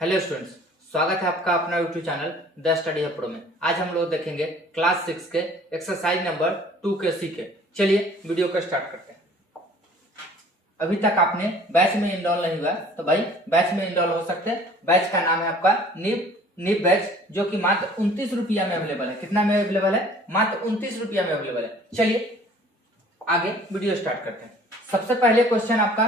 Hello students, स्वागत है आपका अपना YouTube channel the study hub pro में। आज हम लोग देखेंगे क्लास 6 के एक्सरसाइज नंबर 2 के सी के। चलिए वीडियो को स्टार्ट करते हैं। अभी तक आपने बैच में इनरोल नहीं हुआ तो भाई बैच में इनरोल हो सकते हैं। बैच का नाम है आपका निप बैच, जो कि मात्र 29 रुपया में अवेलेबल है। कितना में अवेलेबल है? मात्र 29 रुपया में अवेलेबल है। चलिए आगे वीडियो स्टार्ट करते हैं। सबसे पहले क्वेश्चन आपका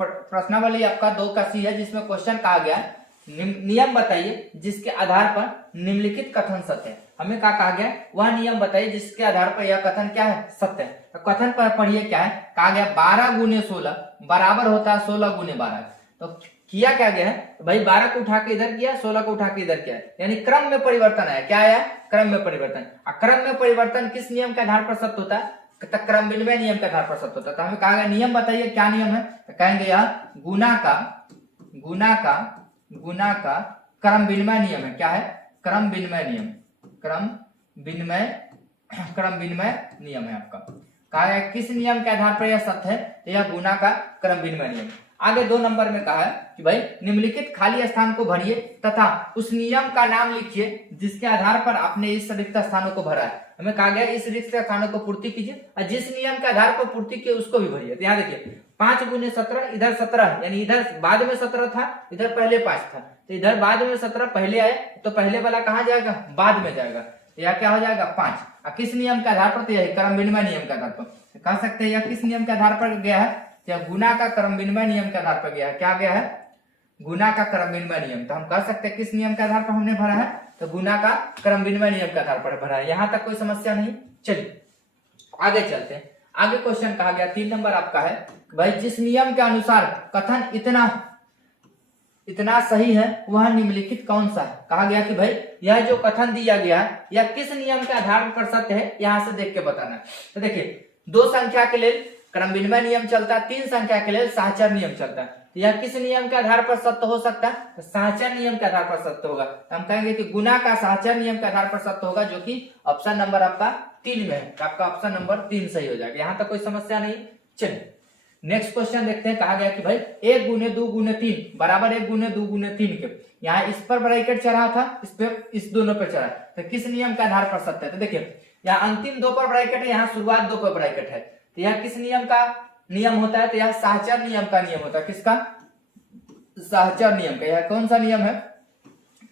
प्रश्नावली आपका 2 का सी है, जिसमें क्वेश्चन कहा गया नियम बताइए जिसके आधार पर निम्नलिखित कथन सत्य है। हमें क्या कहा गया? वह नियम बताइए जिसके आधार पर यह कथन क्या है? सत्य है। तो कथन पर पढ़िए क्या है। कहा गया 12 गुने 16 बराबर होता है 16 गुने 12। तो किया क्या गया है? तो भाई 12 को उठा के इधर किया, 16 को उठा के इधर किया, यानी क्रम में परिवर्तन है। क्या है? क्रम में परिवर्तन। क्रम में परिवर्तन किस नियम के आधार पर सत्य होता है? क्रम विनिमय नियम के आधार पर सत्य होता है। तो हमें कहा गया नियम बताइए, क्या नियम है? तो कहेंगे यह गुना का क्रम विनिमय नियम है। क्या है? क्रम विनिमय नियम। क्रम विनिमय नियम है आपका। कहा है किस नियम के आधार पर यह सत्य है? तो यह गुना का क्रम विनिमय नियम। आगे 2 नंबर में कहा है कि भाई निम्नलिखित खाली स्थान को भरिए तथा उस नियम का नाम लिखिए जिसके आधार पर आपने इस रिक्त स्थानों को भरा है। हमें कहा गया इस रिक्त स्थानों को पूर्ति कीजिए और जिस नियम के आधार पर पूर्ति किए उसको भी भरिए। तो यहाँ देखिए 5 गुने 17, इधर 17, यानी इधर बाद में 17 था, इधर पहले 5 था। तो इधर बाद में 17 पहले आए तो पहले वाला कहाँ जाएगा? बाद में जाएगा। तो यह क्या हो जाएगा? 5। और किस नियम के आधार पर? तो यही क्रम विनिमय नियम के आधार पर। कह सकते हैं यह किस नियम के आधार पर गया है? यह गुना का क्रम विनिमय नियम के आधार पर गया है। क्या गया है? गुना का क्रम विनिमय नियम। तो हम कह सकते हैं किस नियम के आधार पर हमने भरा है? तो गुना का क्रम विनिमय नियम के आधार पर भरा है। यहां तक कोई समस्या नहीं। चलिए आगे चलते हैं। आगे क्वेश्चन कहा गया 3 नंबर आपका है, भाई जिस नियम के अनुसार कथन इतना सही है वह निम्नलिखित कौन सा है? कहा गया कि भाई यह जो कथन दिया गया है यह किस नियम के आधार पर सत्य है, यहां से देख के बताना है। तो देखिए 2 संख्या के लिए क्रम विनिमय नियम चलता है, 3 संख्या के लिए सहचर नियम चलता है। तो यह किस नियम के आधार पर सत्य हो सकता है? तो सहचर नियम के आधार पर सत्य होगा। तो हम कहेंगे कि गुना का सहचर नियम के आधार पर सत्य होगा, जो कि ऑप्शन नंबर आपका 3 में है। तो आपका ऑप्शन नंबर 3 सही हो जाएगा। यहां तक कोई समस्या नहीं। चलिए नेक्स्ट क्वेश्चन देखते हैं। कहा गया कि भाई 1 गुने 2 गुने 3 बराबर 1 गुने 2 गुने 3 के। यहाँ इस पर ब्रैकेट चढ़ा था, इस पे इस दोनों पे चढ़ा। तो किस नियम के आधार पर सत्य है? तो देखिए यहाँ अंतिम 2 पर ब्रैकेट है, यहाँ शुरुआत 2 पर ब्रैकेट है। तो यह किस नियम का नियम होता है? तो यह सहचर नियम का नियम होता है। किसका? सहचर नियम का। यह कौन सा नियम है?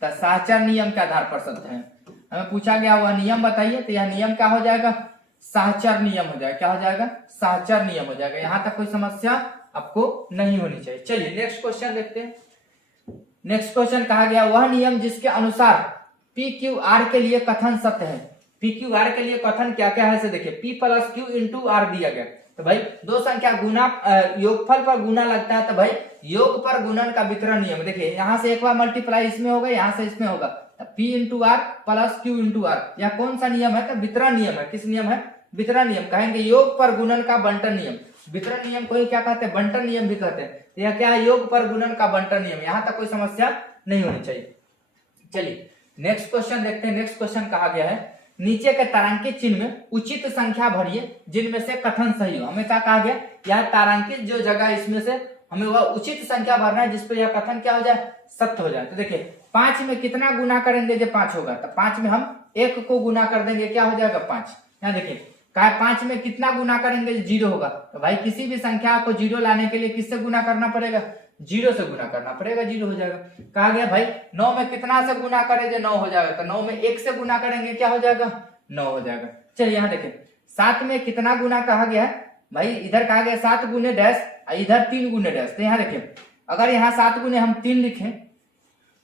तो सहचर नियम के आधार पर सत्य है। हमें पूछा गया वह नियम बताइए, तो यह नियम क्या हो जाएगा? सहचर नियम हो जाएगा। क्या हो जाएगा? सहचर नियम हो जाएगा। यहां तक कोई समस्या आपको नहीं होनी चाहिए। चलिए नेक्स्ट क्वेश्चन देखते हैं। नेक्स्ट क्वेश्चन कहा गया वह नियम जिसके अनुसार पी क्यू आर के लिए कथन सत्य है। पी क्यू आर के लिए कथन क्या क्या है से देखिए। P plus Q into R दिया गया। तो भाई 2 संख्या गुना योगफल पर गुना लगता है, तो भाई योग पर गुणन का वितरण नियम। देखिए यहाँ से एक बार मल्टीप्लाई इसमें होगा, यहाँ से इसमें होगा। P into R plus Q into R, यह कौन सा नियम है? तो वितरण नियम है। किस नियम है? वितरण नियम। कहेंगे योग पर गुणन का बंटन नियम। वितरण नियम को ही क्या कहते हैं? बंटन नियम भी कहते हैं। तो यह क्या है? योग पर गुणन का बंटन नियम। यहाँ तक कोई समस्या नहीं होनी चाहिए। चलिए नेक्स्ट क्वेश्चन देखते हैं। नेक्स्ट क्वेश्चन कहा गया है नीचे के तारांकित चिन्ह में उचित संख्या भरिए जिनमें से कथन सही हो। हमें क्या कहा गया? यह तारांकित जो जगह इसमें से हमें वह उचित संख्या भरना है जिसपे यह कथन क्या हो जाए? सत्य हो जाए। तो देखिए 5 में कितना गुना करेंगे? जब 5 होगा तो 5 में हम 1 को गुना कर देंगे, क्या हो जाएगा? 5। यहाँ देखिए कहा 5 में कितना गुना करेंगे? 0 होगा। तो भाई किसी भी संख्या को 0 लाने के लिए किससे गुना करना पड़ेगा? 0 से गुना करना पड़ेगा, 0 हो जाएगा। कहा गया भाई 9 में कितना से गुना करेंगे? 9 हो जाएगा। तो 9 में 1 से गुना करेंगे, क्या हो जाएगा? 9 हो जाएगा। चलिए यहाँ देखिए 7 में कितना गुना कहा गया है? भाई इधर कहा गया 7 गुने डैश, इधर 3 गुने डैश। तो यहाँ देखिए अगर यहाँ 7 गुने हम 3 लिखें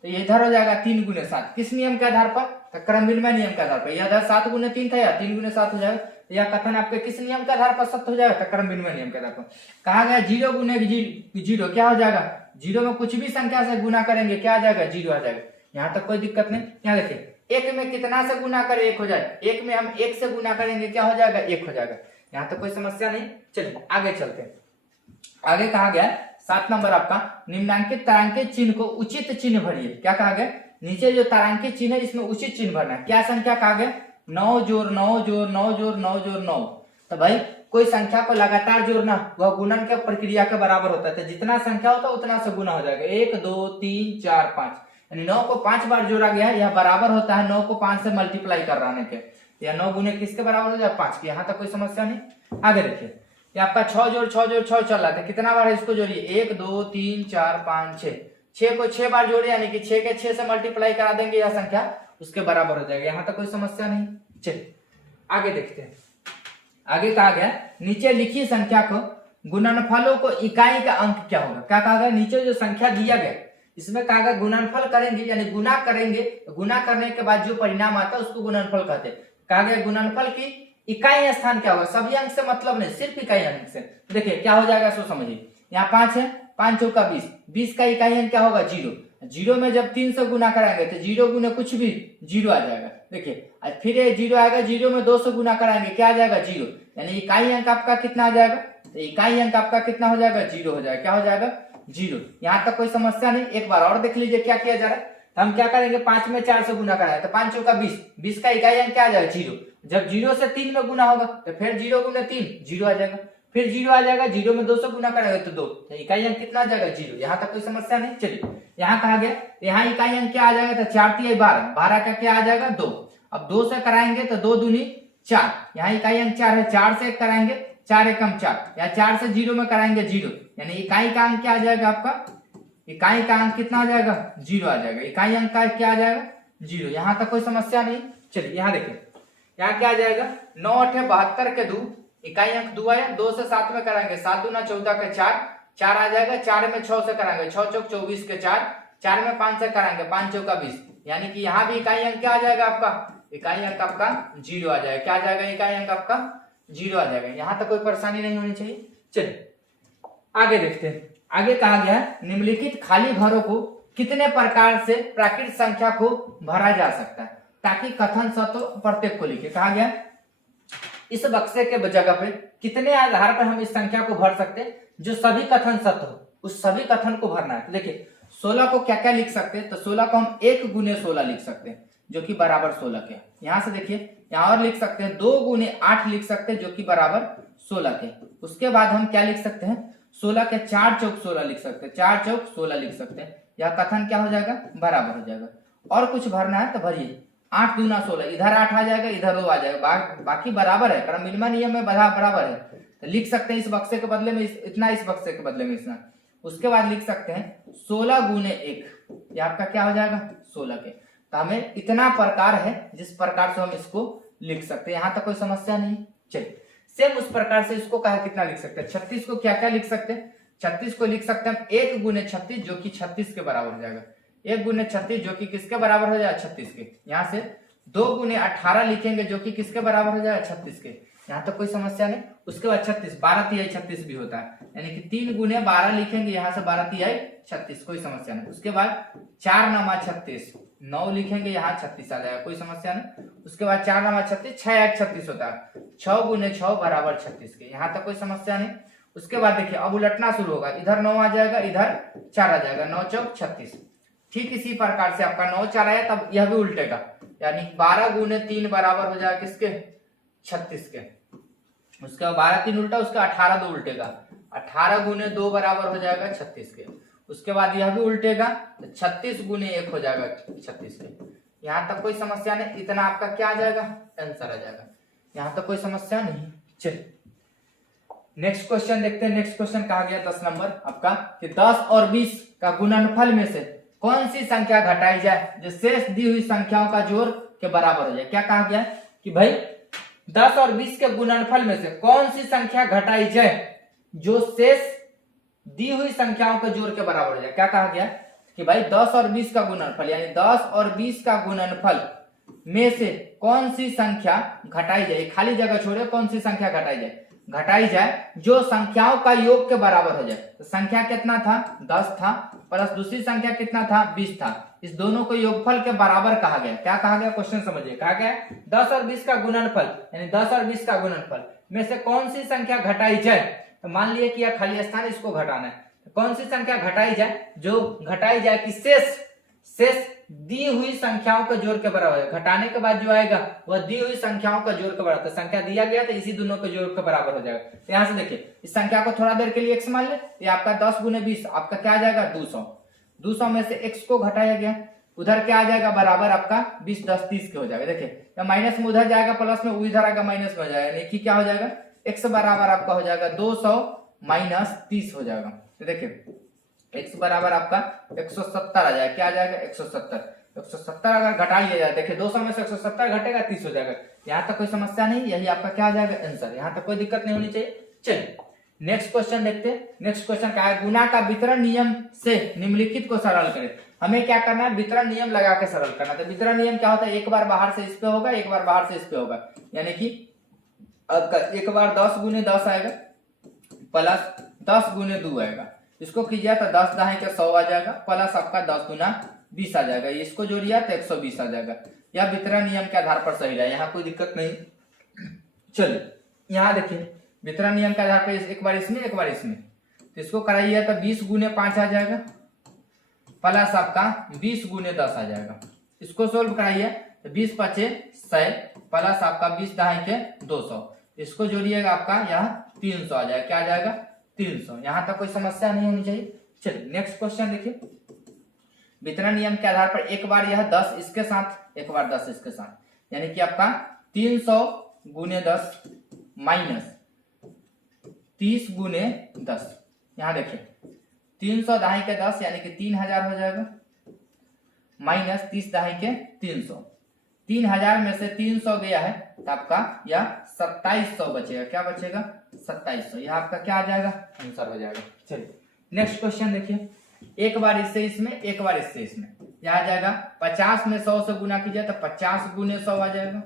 तो ये इधर हो जाएगा 3 गुने 7। किस नियम के आधार पर? तो क्रम विनिमय नियम के आधार पर। यह इधर 7 गुने 3 था, या 3 गुने 7 हो जाएगा। तो यह कथन आपके किस नियम के आधार पर सत्य हो जाएगा? तो क्रम विनिमय नियम के आधार पर। कहा गया 0 गुने 0 क्या हो जाएगा? 0 में कुछ भी संख्या से गुना करेंगे, क्या आ जाएगा? 0 आ जाएगा। यहाँ तक कोई दिक्कत नहीं। यहाँ देखिए 1 में कितना से गुना करें? 1 हो जाएगा। 1 में हम 1 से गुना करेंगे, क्या हो जाएगा? 1 हो जाएगा। यहाँ तक कोई समस्या नहीं। चलिए आगे चलते हैं। आगे कहा गया 7 नंबर आपका निम्नांकित तारांकित चिन्ह को उचित चिन्ह भरिए। क्या कहा गया? नीचे जो तारांकित चिन्ह है इसमें उचित चिन्ह भरना है। क्या संख्या कहा गया? 9 जोड़ 9 जोड़ 9 जोड़ 9 जोड़ 9। तो भाई कोई संख्या को लगातार जोड़ना वह गुणन के प्रक्रिया के बराबर होता है। तो जितना संख्या होता है उतना से गुना हो जाएगा। 1 2 3 4 5, यानी 9 को 5 बार जोड़ा गया है, यह बराबर होता है 9 को 5 से मल्टीप्लाई कराने के। या 9 गुने किसके बराबर हो जाए 5 के। यहाँ तक कोई समस्या नहीं। आगे देखिए, ये आपका 6 जोड़ 6 जोड़ 6 चल रहा था, कितना बार है इसको जोड़िए 1 2 3 4 5 6, 6 को 6 बार जोड़िए, यानी कि 6 के 6 से मल्टीप्लाई करा देंगे, यह संख्या उसके बराबर हो जाएगा। यहाँ तक कोई समस्या नहीं। चलिए आगे देखते हैं। आगे कहा गया नीचे लिखी संख्या को गुणनफलों को इकाई का अंक क्या होगा। क्या कहा गया, नीचे जो संख्या दिया गया इसमें कहा गया गुणनफल करेंगे, यानी गुना करेंगे, गुना करने के बाद जो परिणाम आता है उसको गुणनफल कहते हैं। कहा गया गुणनफल की इकाई स्थान क्या होगा, सभी अंक से मतलब नहीं, सिर्फ इकाई अंक से। देखिए क्या हो जाएगा सो समझिए, यहाँ 5 है, 5 चौका 20, 20 का इकाई अंक क्या होगा 0। 0 में जब 3 से गुना कराएंगे तो 0 गुने कुछ भी 0 आ जाएगा। देखिए फिर ये 0 आएगा, 0 में 2 से गुना कराएंगे क्या आ जाएगा 0, यानी इकाई अंक आपका कितना आ जाएगा, तो इकाई अंक आपका कितना हो जाएगा 0 हो जाएगा। क्या हो जाएगा 0। यहाँ तक कोई समस्या नहीं। एक बार और देख लीजिए क्या किया जा रहा है। हम क्या करेंगे 5 में 4 से गुना कराएंगे तो 5 चौका 20, 20 का इकाई अंक क्या आ जाएगा 0। जब 0 से 3 में गुना होगा तो फिर 0 गुने 3 0 आ जाएगा, फिर 0 आ जाएगा, 0 में 2 से गुना कराएंगे तो 2, तो इकाई अंक कितना आ जाएगा 0। यहाँ तक कोई समस्या नहीं। चलिए यहाँ कहा गया, यहाँ इकाई अंक क्या आ जाएगा, तो 4 3 12, 12 का क्या आ जाएगा 2। अब 2 से कराएंगे तो 2 दूनी 4, यहाँ इकाई अंक 4 है, 4 से कराएंगे 4 एकम 4, या 4 से 0 में कराएंगे 0, यानी इकाई का अंक क्या आ जाएगा आपका, इकाई का अंक कितना आ जाएगा 0 आ जाएगा। इकाई अंक का क्या आ जाएगा 0। यहाँ तक कोई समस्या नहीं। चलिए यहाँ देखिए, यहाँ क्या आ जाएगा 9 8 72 के 2, इकाई अंक 2 आया, 2 से 7 में कराएंगे 7 दूना 14 के 4, 4 आ जाएगा, 4 में 6 से कराएंगे 6 चौक 24 के 4, 4 में 5 से कराएंगे 5 चौका 20, यानी कि यहाँ भी इकाई अंक क्या आ जाएगा आपका, इकाई अंक आपका 0 आ जाएगा। क्या आ जाएगा, इकाई अंक आपका 0 आ जाएगा। यहाँ तक कोई परेशानी नहीं होनी चाहिए। चलिए आगे देखते हैं। आगे कहा गया है निम्नलिखित खाली घरों को कितने प्रकार से प्राकृत संख्या को भरा जा सकता है, ताकि कथन सत्य प्रत्येक को लिखे। कहा गया इस बक्से के जगह पे कितने आधार पर हम इस संख्या को भर सकते हैं, जो सभी कथन सत्य हो उस सभी कथन को भरना है। तो देखिए 16 को क्या क्या लिख सकते हैं, तो 16 को हम 1 गुने 16 लिख सकते हैं जो कि बराबर 16 के। यहां से देखिए यहाँ और लिख सकते हैं 2 गुने 8 लिख सकते हैं जो कि बराबर 16 के। उसके बाद हम क्या लिख सकते हैं 16 के 4 चौक 16 लिख सकते हैं, 4 चौक 16 लिख सकते हैं। यह कथन क्या हो जाएगा बराबर हो जाएगा। और कुछ भरना है तो भरिए, 8 दूना 16, इधर 8 आ जाएगा इधर 2 आ जाएगा, बाकी बराबर है, क्रमबिन्मा नियम में बराबर है। तो लिख सकते हैं इस बक्से के बदले में इतना, इस बक्से के बदले में इतना। उसके बाद लिख सकते हैं 16 गुने 1, ये आपका क्या हो जाएगा 16 के। तो हमें इतना प्रकार है जिस प्रकार से हम इसको लिख सकते हैं। यहाँ तक कोई समस्या नहीं। चलिए सेम उस प्रकार से इसको कहा कितना लिख सकते हैं। 36 को क्या क्या लिख सकते हैं, 36 को लिख सकते हैं 1 गुने 36 जो कि 36 के बराबर हो जाएगा। 1 गुने 36 जो कि किसके बराबर हो जाएगा 36 के। यहाँ से 2 गुने 18 लिखेंगे जो कि किसके बराबर हो जाएगा 36 के। यहाँ तक कोई समस्या नहीं। उसके बाद 36, 12 तिहाई 36 भी होता है, यानी कि 3 गुने 12 लिखेंगे, यहाँ से 12 तिहाई 36, कोई समस्या नहीं। उसके बाद 4 नमा 36, 9 लिखेंगे, यहाँ 36 आ जाएगा, कोई समस्या नहीं। उसके बाद 4 नमा 36, 6 1 36 होता है, 6 गुने 6 बराबर 36 के। यहाँ तक कोई समस्या नहीं। उसके बाद देखिए अब उलटना शुरू होगा, इधर 9 आ जाएगा, इधर 4 आ जाएगा, 9 चौक 36। ठीक इसी प्रकार से आपका 9 4 आया तब यह भी उल्टेगा, यानी 12 गुने 3 बराबर हो जाएगा किसके 36 के। उसके बाद 12 3 उल्टा, उसका 18 2 उल्टेगा, 18 गुने 2 बराबर हो जाएगा 36 के। उसके बाद यह भी उल्टेगा तो 36 गुने 1 हो जाएगा 36 के। यहाँ तक कोई समस्या नहीं। इतना आपका क्या आ जाएगा आंसर आ जाएगा। यहाँ तक कोई समस्या नहीं। चलिए नेक्स्ट क्वेश्चन देखते हैं। नेक्स्ट क्वेश्चन कहा गया 10 नंबर आपका कि 10 और 20 का गुणनफल में से कौन सी संख्या घटाई जाए जो शेष दी हुई संख्याओं का जोड़ के बराबर हो जाए। क्या कहा गया कि भाई 10 और 20 के गुणनफल में से कौन सी संख्या घटाई जाए जो शेष दी हुई संख्याओं के जोड़ के बराबर हो जाए। क्या कहा गया कि भाई 10 और 20 का गुणनफल, यानी 10 और 20 का गुणनफल में से कौन सी संख्या घटाई जाए, खाली जगह छोड़े, कौन सी संख्या घटाई जाए जो संख्याओं का योग के बराबर हो जाए। तो संख्या कितना था 10 था, प्लस दूसरी संख्या कितना था 20 था, इस दोनों को योगफल के बराबर कहा गया। क्या कहा गया क्वेश्चन समझिए। कहा गया 10 और 20 का गुणनफल, यानी 10 और 20 का गुणनफल में से कौन सी संख्या घटाई जाए। तो मान लिया कि यह खाली स्थान, इसको घटाना है, तो कौन सी संख्या घटाई जाए जो घटाई जाए कि शेष दी हुई संख्याओं का जोड़ के बराबर है। घटाने के बाद जो आएगा वह दी हुई संख्याओं का जोड़ के बराबर, तो संख्या दिया गया तो इसी दोनों के जोड़ के बराबर हो जाएगा। तो यहाँ से देखिए इस संख्या को थोड़ा देर के लिए x मान ले, ये आपका 10 गुने 20 आपका क्या आ जाएगा 200। 200 में से x को घटाया गया, उधर क्या आ जाएगा बराबर आपका 20 10 30 के हो जाएगा। देखिए माइनस में उधर जाएगा प्लस में, इधर आएगा माइनस में हो जाएगा, यानी कि क्या हो जाएगा x बराबर आपका हो जाएगा 200 माइनस 30 हो जाएगा। तो देखिए x बराबर आपका 170 आ जाएगा, क्या आ जाएगा 170 अगर घटा लिया जाए, देखिए 200 में से 170 घटेगा 30 हो जाएगा। यहाँ तक कोई समस्या नहीं, यही आपका क्या आ जाएगा आंसर, यहाँ तक कोई दिक्कत नहीं होनी चाहिए। चलिए नेक्स्ट क्वेश्चन देखते हैं। नेक्स्ट क्वेश्चन क्या है, गुना का वितरण नियम से निम्नलिखित को सरल करें। हमें क्या करना है, वितरण नियम लगा के सरल करना। तो वितरण नियम क्या होता है, एक बार बाहर से इस पे होगा, एक बार बाहर से इस पे होगा, यानी कि आपका एक बार 10 गुने 10 आएगा प्लस 10 गुने 2 आएगा, इसको कीजिए तो 10 दाएं के 100 आ जाएगा प्लस आपका 10 गुना 20 आ जाएगा, इसको जोड़िए तो 120 आ जाएगा। यह वितरण नियम के आधार पर सही है, यहाँ कोई दिक्कत नहीं। चलिए यहाँ देखिए वितरण नियम के आधार पर एक बार इसमें एक बार इसमें, तो इसको कराइए तो 20 गुने 5 आ जाएगा प्लस आपका 20 गुने 10 आ जाएगा। इसको सोल्व कराइए तो 20 पचे 100 प्लस आपका 20 दाएं के 200, इसको जोड़िएगा आपका यहाँ 300 आ जाएगा, क्या आ जाएगा 300। यहाँ तक कोई समस्या नहीं होनी चाहिए। चलिए नेक्स्ट क्वेश्चन देखिए, वितरण नियम के आधार पर एक बार यह 10 इसके साथ एक बार 10 इसके साथ, यानी कि आपका 300 गुने 10 माइनस 30 गुने 10। यहाँ देखिए 300 दाएं के 10 यानी कि 3000 हो जाएगा माइनस 30 दाएं के 300, 3000 में से 300 गया है तो आपका यह 2700 बचेगा, क्या बचेगा 2700, यह आपका क्या आ जाएगा आंसर हो जाएगा। चलिए नेक्स्ट क्वेश्चन देखिए, एक बार इससे इसमें एक बार इससे इसमें, यह आ जाएगा 50 में 100 से गुना कीजिए तो 50 गुने 100 आ जाएगा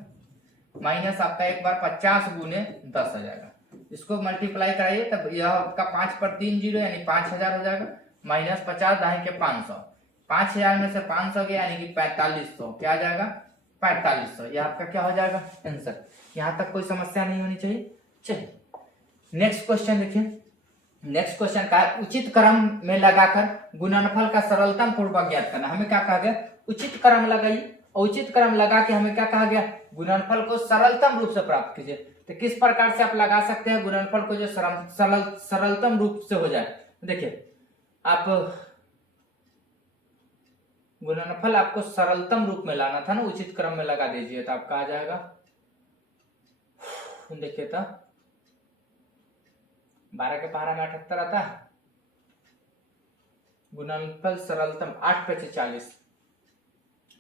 माइनस आपका एक बार 50 गुने 10 आ जाएगा, इसको मल्टीप्लाई कराइए तब यह आपका 5 पर 3 जीरो यानी 5000 हो जाएगा माइनस 50 दाएं के 500, 5000 में से 500 गया यानी कि 4500, क्या आ जाएगा 4500, यह आपका क्या हो जाएगा आंसर। यहाँ तक कोई समस्या नहीं होनी चाहिए। चलिए नेक्स्ट क्वेश्चन देखिए, नेक्स्ट क्वेश्चन का है उचित क्रम में लगाकर गुणनफल का सरलतम पूर्वक ज्ञात करना। हमें क्या कहा गया, उचित क्रम लगाइए, उचित क्रम लगा के हमें क्या कहा गया, गुणनफल को सरलतम रूप से प्राप्त कीजिए। तो किस प्रकार से आप लगा सकते हैं गुणनफल को जो सरलतम रूप से हो जाए। देखिए आप गुणनफल आपको सरलतम रूप में लाना था ना, उचित क्रम में लगा दीजिए तो आपका आ जाएगा, देखिए तो 12 के पारा में 78 आता, गुणनफल सरलतम 8 पे 40,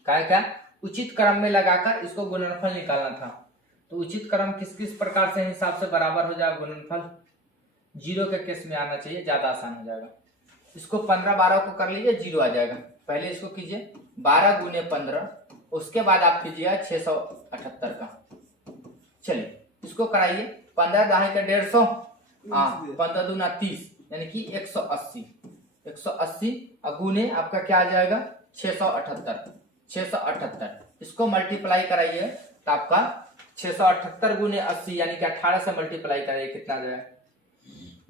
क्या उचित क्रम में लगाकर इसको गुणनफल निकालना था। तो उचित क्रम किस किस प्रकार से हिसाब से बराबर हो जाएगा गुणनफल, जीरो के केस में आना चाहिए, ज्यादा आसान हो जाएगा। इसको 15 12 को कर लीजिए, जीरो आ जाएगा। पहले इसको कीजिए 12 गुने 15, उसके बाद आप कीजिए 678 का। चलिए इसको कराइए 15 दाएं का 150, 15 दूना 30 यानी कि 180 और गुने आपका क्या आ जाएगा 678, इसको मल्टीप्लाई कराइए तो आपका 678 गुने 80 यानी कि 18 से मल्टीप्लाई कराइए, कितना आ जाएगा।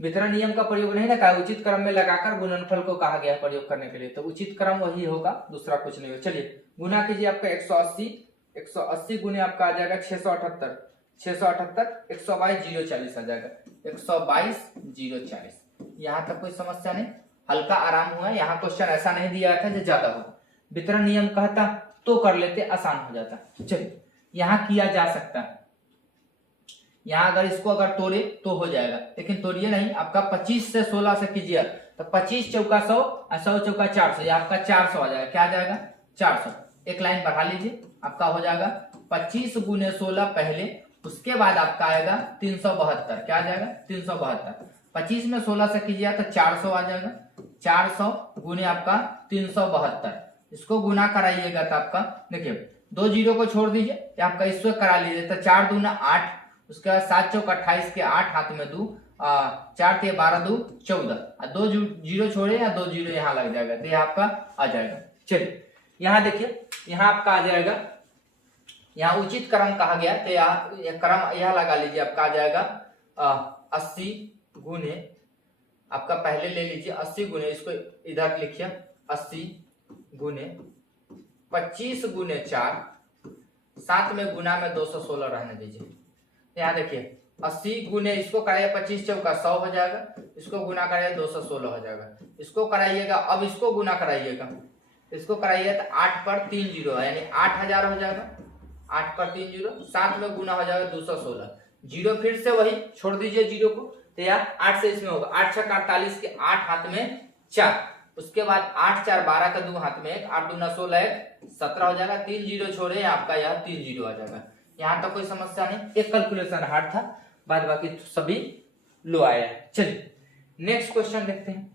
वितरण नियम का प्रयोग नहीं ना कहा, उचित क्रम में लगाकर गुणनफल को कहा गया प्रयोग करने के लिए, तो उचित क्रम वही होगा, दूसरा कुछ नहीं होगा। चलिए गुना कीजिए, आपका 180 गुने आपका आ जाएगा 678 122 040 आ जाएगा, 122 040। यहाँ तक कोई समस्या नहीं, हल्का आराम हुआ। यहाँ क्वेश्चन ऐसा नहीं दिया था जो ज्यादा होगा, वितरण नियम कहता तो कर लेते, आसान हो जाता। चलिए यहाँ किया जा सकता है, यहाँ अगर इसको अगर तोड़े तो हो जाएगा, लेकिन तोड़िए नहीं, आपका 25 से 16 से कीजिए तो 25 चौका 100 और 100 चौका 400, ये आपका 400 आ जाएगा, क्या आ जाएगा 400। एक लाइन बढ़ा लीजिए, आपका हो जाएगा 25 गुने 16 पहले, उसके बाद आपका आएगा 372, क्या आ जाएगा 372। 25 में 16 से कीजिए तो 400 आ जाएगा, 400 गुने आपका 372, इसको गुना कराइएगा तो आपका देखिए 2 जीरो को छोड़ दीजिए, आपका इसको करा लीजिए तो 4 दूना 8, उसके बाद 7 चौक 28 के 8 हाथ में 2, 4 के 12 2 14, 2 जीरो छोड़े या 2 जीरो यहाँ लग जाएगा, तो यह आपका आ जाएगा। चलिए यहाँ देखिए, यहाँ आपका आ जाएगा, यहाँ उचित क्रम कहा गया तो यहाँ क्रम यह लगा लीजिए, आपका आ जाएगा 80 गुने, आपका पहले ले लीजिए 80 गुने, इसको इधर लिखिए 80 गुने 25 गुने 4, साथ में गुना में 216 रहने दीजिए। यहाँ देखिए 80 गुने इसको कराइए 25 चौका 100 हो जाएगा, इसको गुना कराइए 216 हो जाएगा, इसको कराइएगा, अब इसको गुना कराइएगा, इसको कराइए तो 8 पर 3 जीरो है यानी 8000 हो जाएगा, 8 पर 3 जीरो, साथ में गुना हो जाएगा 216, जीरो फिर से वही छोड़ दीजिए जीरो को, तो यार 8 से इसमें होगा 8 छक्का 48 के 8 हाथ में 4, उसके बाद 8 4 12 का 2 हाथ में 1, 8 दूना 16 17 हो जाएगा, 3 जीरो छोड़े आपका यहाँ 3 जीरो आ जाएगा। यहाँ तक कोई समस्या नहीं, एक कैलकुलेशन हार्ड था, बाद बाकी सभी लो आया है। चलिए नेक्स्ट क्वेश्चन देखते हैं।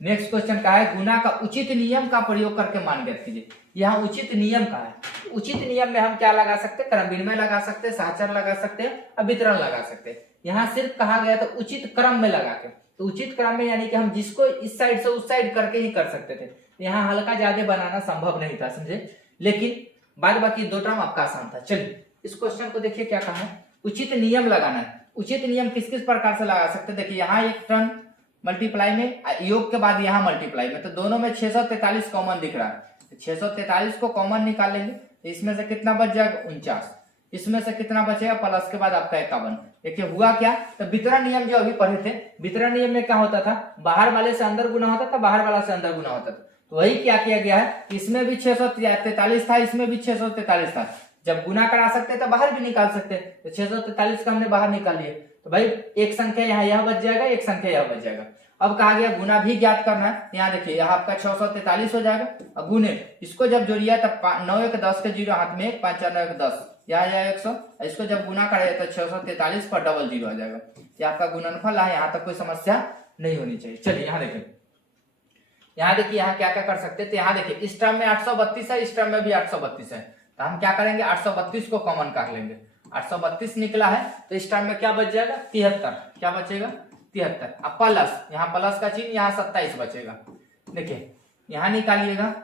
नेक्स्ट क्वेश्चन का है गुना का उचित नियम का प्रयोग करके मान ज्ञात कीजिए। यहाँ उचित नियम का है, उचित नियम में हम क्या लगा सकते हैं, क्रम विनिमय लगा सकते हैं, सहचर लगा सकते हैं और वितरण लगा सकते हैं। यहाँ सिर्फ कहा गया तो उचित क्रम में लगा के, तो उचित क्रम में यानी कि हम जिसको इस साइड से उस साइड करके ही कर सकते थे, यहाँ हल्का ज्यादा बनाना संभव नहीं था, समझे, लेकिन बाद बाकी दो टर्म आपका आसान था। चलिए इस क्वेश्चन को देखिए क्या कहा है, उचित नियम लगाना है। उचित नियम किस किस प्रकार से लगा सकते हैं, देखिए यहाँ एक टर्म मल्टीप्लाई में, योग के बाद यहाँ मल्टीप्लाई में, तो दोनों में 643 कॉमन दिख रहा है, 643 को कॉमन निकालेंगे तो इसमें से कितना बच जाएगा 49, इसमें से कितना बचेगा प्लस के बाद आपका 51। देखिए हुआ क्या, तो वितरण नियम जो अभी पढ़े थे, वितरण नियम में क्या होता था, बाहर वाले से अंदर गुना होता था, बाहर वाला से अंदर गुना होता था, तो वही क्या किया गया है, इसमें भी 643 था, इसमें भी 643 था, जब गुना करा सकते तो बाहर भी निकाल सकते, तो 643 का हमने बाहर निकाल लिए, तो भाई एक संख्या यहाँ यह बच जाएगा, एक संख्या यह बच जाएगा। अब कहा गया गुना भी ज्ञात करना है, यहाँ देखिए यहाँ आपका 643 हो जाएगा, और गुने इसको जब जोड़िए तब 9 1 10 के जीरो हाथ में 5 4 9 1 10, यहाँ जाएगा 100, इसको जब गुना करें तो 643 पर डबल जीरो आ जाएगा, ये आपका गुणनफल है, यहाँ तक कोई समस्या नहीं होनी चाहिए। चलिए यहाँ देखिए, यहाँ देखिए यहाँ क्या क्या कर सकते हैं, तो यहाँ देखिए इस टर्म में 832 है, इस टर्म में भी 832 है, तो हम क्या करेंगे 832 को कॉमन कर लेंगे, 832 निकला है तो इस टर्म में क्या बच जाएगा 73, क्या बचेगा 73, अब प्लस यहाँ प्लस का चिन्ह, यहाँ 27 बचेगा। देखिए यहाँ निकालिएगा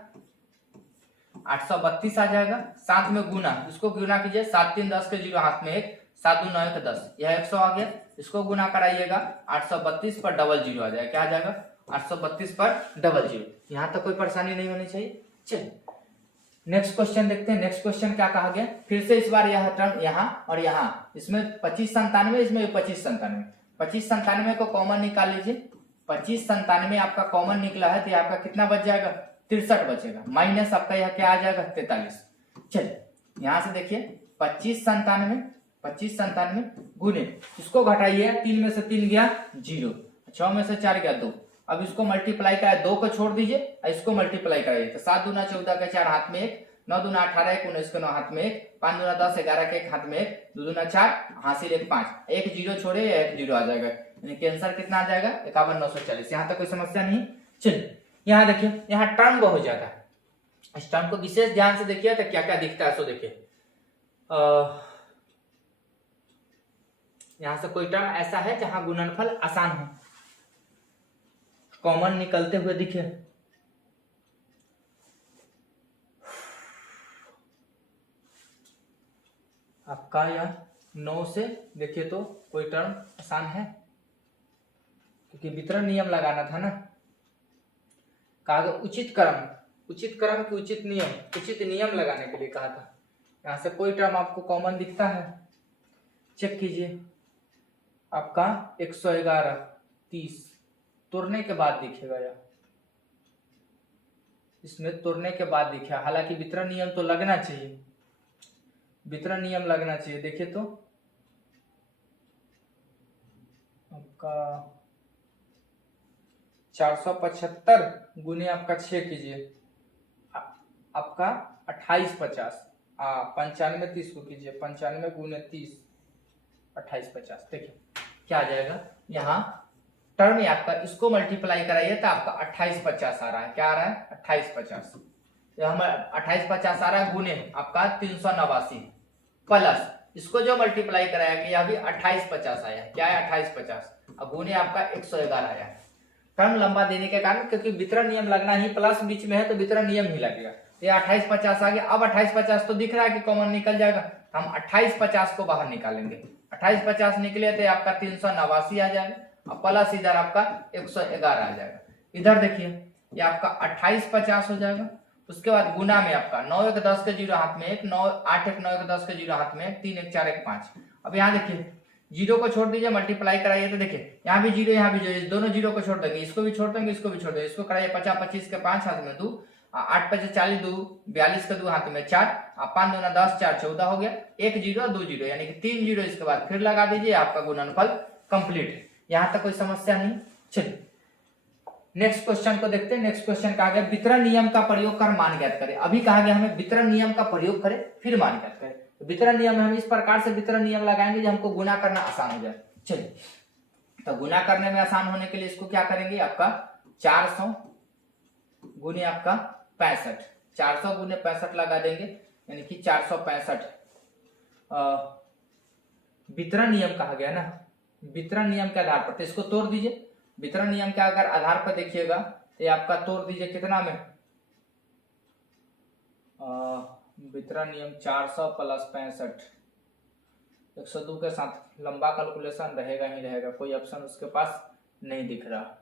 832 आ जाएगा, साथ में गुना, इसको गुना कीजिए 7 3 10 के जीरो हाथ में 1, 7 2 9 1 10, यह 100 आ गया, इसको गुना कराइएगा 832 पर डबल जीरो आ जाएगा, क्या आ जाएगा 832 पर डबल जीरो। यहाँ तक कोई परेशानी नहीं होनी चाहिए। चलिए नेक्स्ट क्वेश्चन देखते हैं। नेक्स्ट क्वेश्चन क्या कहा गया, फिर से इस बार यह टर्म यहाँ और यहाँ, इसमें 25 97, इसमें 25 97, 25 97 को कॉमन निकाल लीजिए, 25 97 आपका कॉमन निकला है तो आपका कितना बच जाएगा 63 बचेगा, माइनस आपका यह क्या आ जाएगा 43। चलिए यहाँ से देखिए 25 97 गुने, इसको घटाइए, 3 में से 3 गया 0, 6 में से 4 गया 2, अब इसको मल्टीप्लाई करा 2 को छोड़ दीजिए, इसको मल्टीप्लाई कराइए, तो 7 दूना 14 के 4 हाथ में 1, 9 दूना 18 1 19 के 9 हाथ में 1, 5 दूना 10 11 के 1 हाथ में 1, 2 दूना 4 हासिल 1 5, एक जीरो छोड़े 1 जीरो आ जाएगा, यानी कि आंसर कितना आ जाएगा 51,940। यहाँ तक कोई समस्या नहीं। चलिए यहाँ देखिए, यहाँ टर्म बहुत ज्यादा है, इस टर्म को विशेष ध्यान से देखिए तो क्या क्या दिखता है, सो देखिए यहाँ से कोई टर्म ऐसा है जहां गुणनफल आसान हो, कॉमन निकलते हुए दिखे, आपका यह 9 से देखिए तो कोई टर्म आसान है, क्योंकि वितरण नियम लगाना था ना, कहा गया उचित क्रम की उचित नियम लगाने के लिए कहा था। यहां से कोई टर्म आपको कॉमन दिखता है, चेक कीजिए, आपका 111 30 तोड़ने के बाद दिखेगा, या इसमें तोड़ने के बाद दिखे, हालांकि वितरण नियम तो लगना चाहिए, वितरण नियम लगना चाहिए। देखिए तो आपका 475 गुने आपका 6 कीजिए, आपका 28 50, 95 30 को कीजिए, 95 गुने 30 28 50, देखिए क्या आ जाएगा, यहाँ टर्म है आपका, इसको मल्टीप्लाई कराइए तो आपका 28 50 आ रहा है, क्या आ रहा है 28 50, हम 28 50 आ रहा है गुने आपका 389 प्लस इसको जो मल्टीप्लाई कराया गया अभी 28 50 आया, क्या है 28 50, अब गुने आपका 111 आया। टर्म लंबा देने के कारण, क्योंकि वितरण नियम लगना ही, प्लस बीच में है तो वितरण नियम ही लगेगा, ये 28 50 आ गया। अब 28 50 तो दिख रहा है कि कॉमन निकल जाएगा, हम 28 50 को बाहर निकालेंगे, 28 50 निकले तो आपका 389 आ जाएगा, अब प्लस इधर आपका 111 आ जाएगा। इधर देखिए ये आपका 28 50 हो जाएगा उसके बाद गुना में आपका 9 1 10 के 0 हाथ में 1, 9 8 1 9 1 10 के 0 हाथ में 1, 3 1 4 1 5। अब यहाँ देखिए जीरो को छोड़ दीजिए, मल्टीप्लाई कराइए तो देखिए यहाँ भी जीरो यहाँ भी जीरो, दोनों जीरो को छोड़ देंगे, इसको भी छोड़ देंगे, इसको भी छोड़ देंगे, इसको कराइए 50 25 के 5 हाथ में 2, 8 5 40 2 42 के 2 हाथ में 4, 5 2 10 4 14 हो गया, 1 जीरो 2 जीरो यानी कि 3 जीरो, इसके बाद फिर लगा दीजिए, आपका गुणनफल कंप्लीट है। यहाँ तक कोई समस्या नहीं। चलिए नेक्स्ट क्वेश्चन को देखते हैं। नेक्स्ट क्वेश्चन कहा गया वितरण नियम का प्रयोग कर मान ज्ञात करें। अभी कहा गया हमें वितरण नियम का प्रयोग करें फिर मान ज्ञात करें। तो वितरण नियम हम इस प्रकार से वितरण नियम लगाएंगे जो हमको गुना करना आसान हो जाए। चलिए तो गुना करने में आसान होने के लिए इसको क्या करेंगे, आपका 400 गुने आपका 65, 400 गुने 65 लगा देंगे यानी कि 465। वितरण नियम कहा गया ना, वितरण नियम के आधार पर तो इसको तोड़ दीजिए। वितरण नियम के अगर आधार पर देखिएगा तो ये आपका तोड़ दीजिए कितना में, वितरण नियम 400 प्लस 65, 102 के साथ लंबा कैलकुलेशन रहेगा ही रहेगा, कोई ऑप्शन उसके पास नहीं दिख रहा।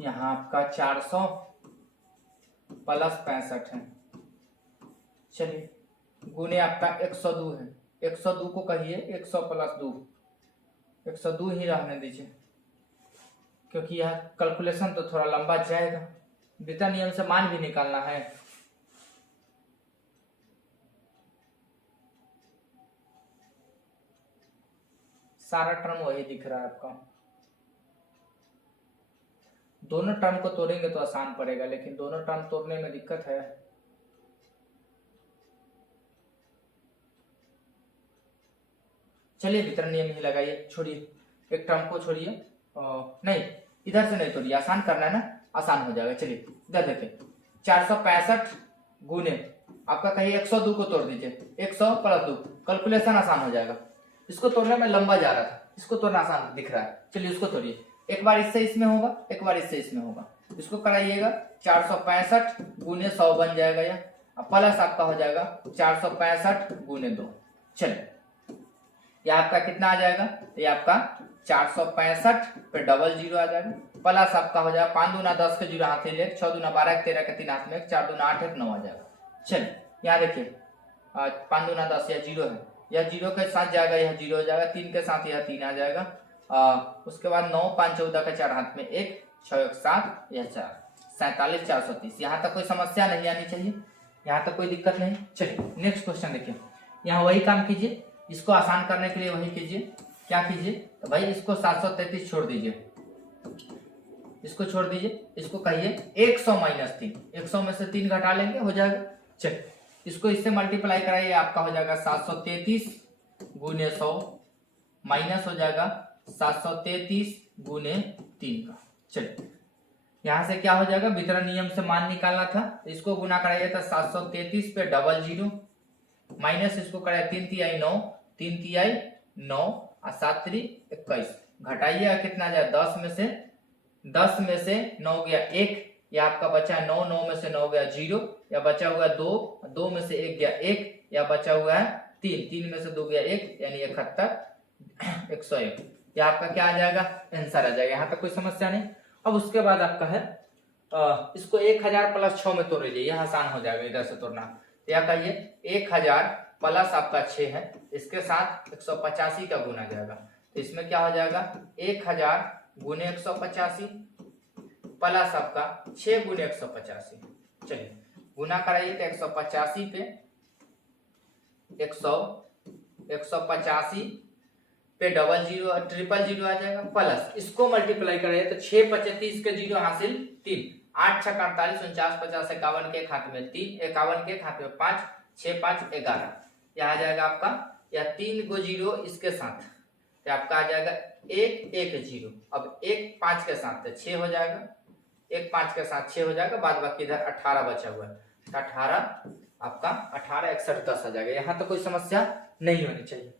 यहाँ आपका 400 प्लस 65 है, चलिए गुने आपका 102 है, 102 को कहिए 100 प्लस 2, 102 ही रहने दीजिए क्योंकि यह कैलकुलेशन तो थोड़ा लंबा जाएगा, वितरण नियम से मान भी निकालना है। सारा टर्म वही दिख रहा है आपका, दोनों टर्म को तोड़ेंगे तो आसान पड़ेगा लेकिन दोनों टर्म तोड़ने में दिक्कत है। चलिए वितरण नियम ही लगाइए, छोड़िए एक टर्म को छोड़िए, नहीं इधर से नहीं तोड़िए, आसान करना है ना, आसान हो जाएगा। चलिए इधर देखिए 465 गुने आपका कहिए 102 को तोड़ दीजिए, 100 प्लस 2, कैलकुलेशन आसान हो जाएगा। इसको तोड़ने में लंबा जा रहा था, इसको तोड़ना आसान दिख रहा है। चलिए उसको तोड़िए, एक बार इससे इसमें होगा, एक बार इससे इसमें होगा, इसको कराइएगा 465 गुने 100 बन जाएगा या प्लस आपका हो जाएगा 465 गुने 2। चलिए ये आपका कितना आ जाएगा, ये आपका 465 पे डबल जीरो आ जाएगा, प्लस आपका हो जाएगा 5 दूना 10 के जीरो हाथ ले, 6 दूना 12 13 के 3 हाथ में 4 दूना 8 1 9 आ जाएगा। चलिए यहाँ देखिए 5 दूना 10 या जीरो है, यह जीरो के साथ जाएगा, यह जीरो हो जाएगा, 3 के साथ यह 3 आ जाएगा, उसके बाद 9 5 14 के 4 हाथ में 1 6 1 7 यह 4 47 430। यहाँ तक कोई समस्या नहीं आनी चाहिए, यहाँ तक कोई दिक्कत नहीं। चलिए नेक्स्ट क्वेश्चन देखिए, यहाँ वही काम कीजिए, इसको आसान करने के लिए वही कीजिए, क्या कीजिए तो भाई इसको 733 छोड़ दीजिए, इसको छोड़ दीजिए, इसको कहिए 100 माइनस 3, 100 में से 3 घटा लेंगे हो जाएगा। चलिए इसको इससे मल्टीप्लाई कराइए, आपका हो जाएगा 733 गुने 100 माइनस हो जाएगा 733 गुने 3 का। चलिए यहां से क्या हो जाएगा, वितरण नियम से मान निकालना था, इसको गुना कराइए तो 733 पे डबल जीरो माइनस इसको कराइए 3 तिहाई 9, 3 तिहाई 9 और 7 3 21, घटाइए कितना जाए 10 में से 9 गया 1, या आपका बचा 9, 9 में से 9 गया 0, या बचा हुआ 2, 2 में से 1 गया 1, या बचा हुआ है 3, 3 में से 2 गया 1 यानी 71 101। यह आपका क्या आ जाएगा, आंसर आ जाएगा। यहाँ तक कोई समस्या नहीं। अब उसके बाद आपका है इसको 1000 प्लस 6 में तोड़ लीजिए, यह आसान हो जाएगा इधर से तोड़ना। या कहिए 1000 प्लस आपका 6 है, इसके साथ 185 का गुना जाएगा, तो इसमें क्या हो जाएगा 1000 गुने 185 प्लस आपका 6 गुने 185। चलिए गुना कराइए तो 185 पे 185 पे डबल जीरो ट्रिपल जीरो आ जाएगा, प्लस इसको मल्टीप्लाई कराइए तो 6 25 के जीरो हासिल 3, 8 6 48 49 50 51 के हाथ में 3, 51 के हाथ में 5, 6 5 11, यह आ जाएगा आपका, या 3 को जीरो इसके साथ तो आपका आ जाएगा 1 1 0। अब 1 5 के साथ 6 हो जाएगा, 1 5 के साथ 6 हो जाएगा, बाद बाकी इधर 18 बचा हुआ है, 18 आपका 18 61 10 आ जाएगा। यहाँ तो कोई समस्या नहीं होनी चाहिए।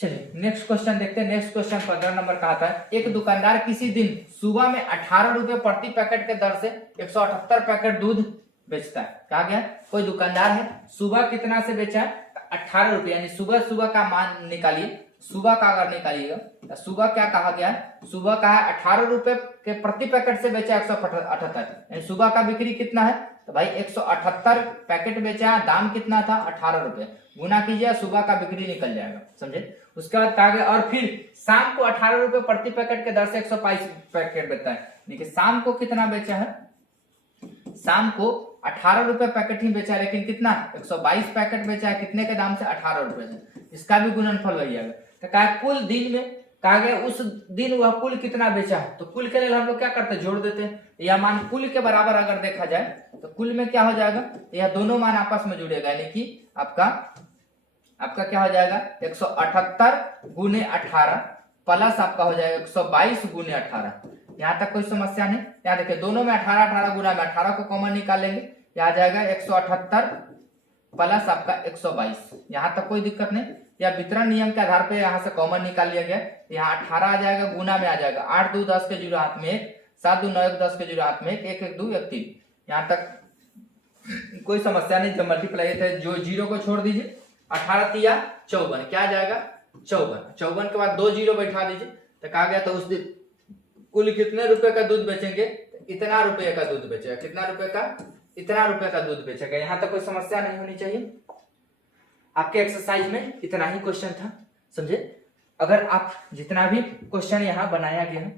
चलिए नेक्स्ट क्वेश्चन देखते हैं। नेक्स्ट क्वेश्चन 15 नंबर का आता है, एक दुकानदार किसी दिन सुबह में 18 रुपए प्रति पैकेट के दर से 178 पैकेट दूध बेचता है। कहा गया कोई दुकानदार है, सुबह कितना से बेचा है? 18 रुपये, यानी सुबह सुबह का मान निकालिए। सुबह का अगर निकालिएगा तो सुबह क्या कहा गया है? सुबह का है 18 रुपए के प्रति पैकेट से बेचा 178, यानी सुबह का बिक्री कितना है? तो भाई 178 पैकेट बेचा, दाम कितना था? 18 रुपए। गुना कीजिए, सुबह का बिक्री निकल जाएगा, समझे। उसके बाद कहा गया और फिर शाम को 18 रुपए प्रति पैकेट के दर से 122 पैकेट बेचता है। देखिए शाम को कितना बेचा है? शाम को 18 रुपए पैकेट ही बेचा, लेकिन कितना? 122 पैकेट बेचा है, कितने के दाम से? 18 रुपए से। इसका भी गुणनफल वही आएगा। तो कहा कुल दिन में, कहा गया उस दिन वह कुल कितना बेचा है, तो कुल के लिए हम लोग क्या करते हैं? जोड़ देते हैं। यह मान कुल के बराबर अगर देखा जाए तो कुल में क्या हो जाएगा? यह दोनों मान आपस में जुड़ेगा, यानी कि आपका क्या हो जाएगा? 178 गुने 18 प्लस आपका हो जाएगा 122 गुने 18। यहाँ तक कोई समस्या नहीं। यहाँ देखिए दोनों में 18 गुना में 18 को कॉमन निकाल लेंगे, यहाँ आ जाएगा 178 प्लस आपका 122। यहाँ तक कोई दिक्कत नहीं। या वितरण नियम के आधार पे यहाँ से कॉमन निकाल लिया गया। यहाँ 18 आ जाएगा, गुना में आ जाएगा 8 2 10 के 0 हाथ में 1, 7 2 9 1 10 के 0 हाथ में 1, 1 1 2 1 3। यहाँ तक कोई समस्या नहीं। जब मल्टीप्लाई थे जो 0 को छोड़ दीजिए, 18 तिया 54, क्या आ जाएगा? 54 के बाद 2 0 बैठा दीजिए। तो कहा गया तो उस दिन कुल कितने रुपए का दूध बेचेंगे? इतना रुपए का दूध बेचेगा। कितना रुपए का? इतना रुपए का दूध बेचेगा। यहाँ तक कोई समस्या नहीं होनी चाहिए। आपके एक्सरसाइज में इतना ही क्वेश्चन था, समझे। अगर आप जितना भी क्वेश्चन यहाँ बनाया गया है,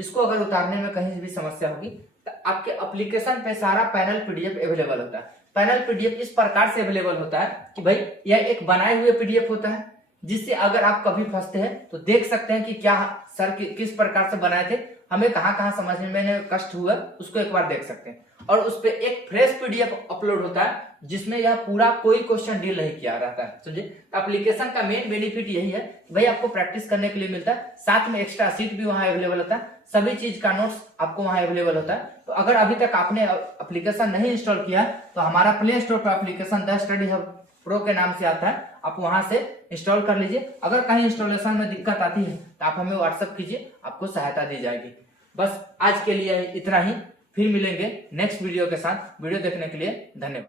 इसको अगर उतारने में कहीं भी समस्या होगी तो आपके एप्लीकेशन पे सारा पैनल पीडीएफ अवेलेबल होता है। पैनल पीडीएफ इस प्रकार से अवेलेबल होता है कि भाई यह एक बनाए हुए पीडीएफ होता है, जिससे अगर आप कभी फंसते हैं तो देख सकते हैं कि क्या सर किस प्रकार से बनाए थे, हमें कहाँ कहाँ समझने में कष्ट हुआ, उसको एक बार देख सकते हैं। और उस पर एक फ्रेश पीडीएफ अपलोड होता है जिसमें यह पूरा कोई क्वेश्चन डील नहीं किया रहता है, समझे। एप्लीकेशन का मेन बेनिफिट यही है भाई आपको प्रैक्टिस करने के लिए मिलता है, साथ में एक्स्ट्रा सीट भी वहां अवेलेबल होता है, सभी चीज का नोट्स आपको वहां अवेलेबल होता है। तो अगर अभी तक आपने एप्लीकेशन नहीं इंस्टॉल किया तो हमारा प्ले स्टोर पर application the study hub pro के नाम से आता है, आप वहां से इंस्टॉल कर लीजिए। अगर कहीं इंस्टॉलेशन में दिक्कत आती है तो आप हमें व्हाट्सएप कीजिए, आपको सहायता दी जाएगी। बस आज के लिए इतना ही, फिर मिलेंगे नेक्स्ट वीडियो के साथ। वीडियो देखने के लिए धन्यवाद।